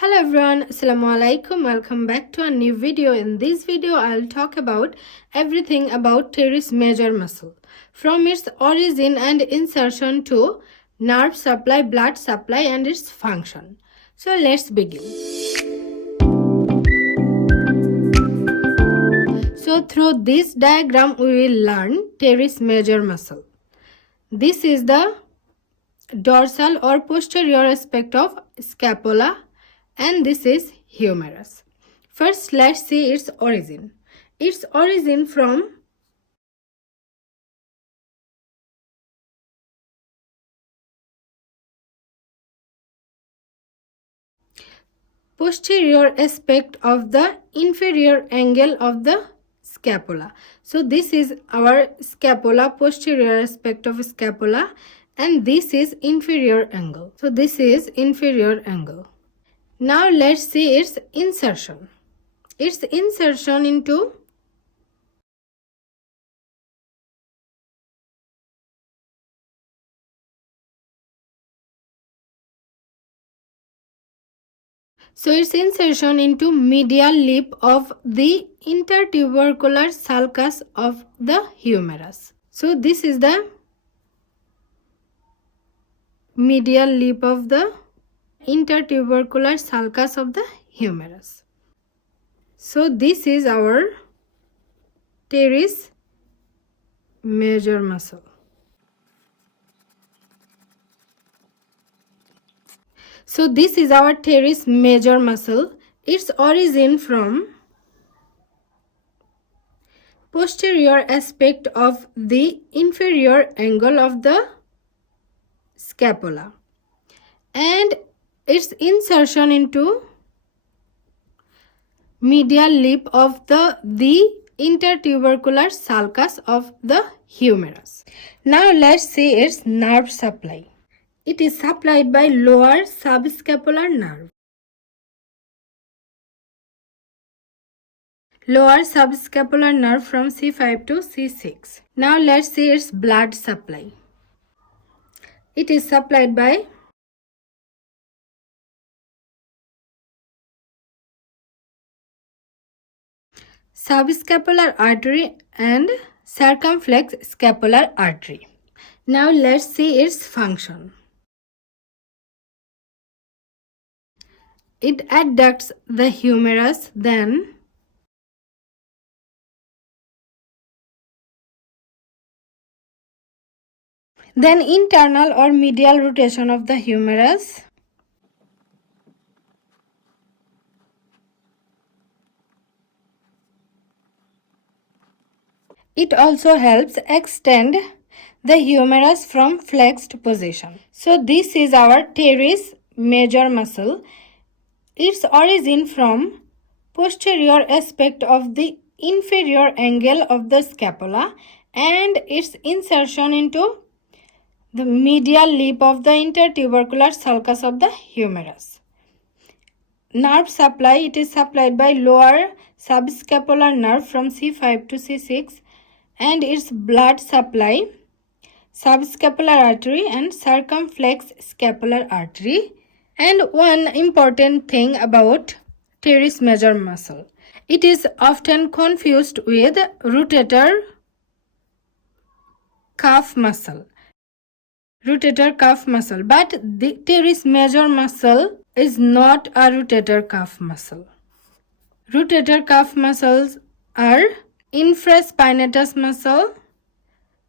Hello everyone, Assalamu alaikum. Welcome back to a new video. In this video, I'll talk about everything about teres major muscle, from its origin and insertion to nerve supply, blood supply, and its function. So let's begin. So through this diagram, we will learn teres major muscle. This is the dorsal or posterior aspect of scapula, and this is humerus. First, let's see its origin. Its origin from posterior aspect of the inferior angle of the scapula. So this is our scapula, posterior aspect of scapula, and this is inferior angle. So this is inferior angle. Now let's see its insertion. Its insertion into medial lip of the intertubercular sulcus of the humerus. So this is the medial lip of the intertubercular sulcus of the humerus. So this is our teres major muscle. So this is our teres major muscle. Its origin from posterior aspect of the inferior angle of the scapula, and its insertion into medial lip of the intertubercular sulcus of the humerus. Now let's see its nerve supply. It is supplied by lower subscapular nerve. Lower subscapular nerve from C5 to C6. Now let's see its blood supply. It is supplied by subscapular artery and circumflex scapular artery. Now let's see its function. It adducts the humerus, then internal or medial rotation of the humerus. It also helps extend the humerus from flexed position. So this is our teres major muscle. Its origin from posterior aspect of the inferior angle of the scapula, and its insertion into the medial lip of the intertubercular sulcus of the humerus. Nerve supply. It is supplied by lower subscapular nerve from C5 to C6, and its blood supply subscapular artery and circumflex scapular artery. And one important thing about teres major muscle, it is often confused with rotator cuff muscle. Rotator cuff muscle, but the teres major muscle is not a rotator cuff muscle. Rotator cuff muscles are infraspinatus muscle,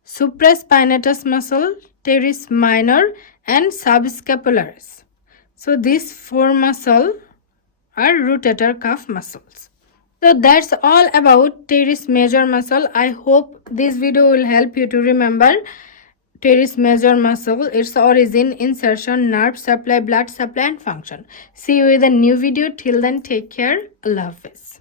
supraspinatus muscle, teres minor, and subscapularis. So these four muscles are rotator cuff muscles. So that's all about teres major muscle. I hope this video will help you to remember teres major muscle, its origin, insertion, nerve supply, blood supply, and function. See you with a new video. Till then, take care. Allah Hafiz.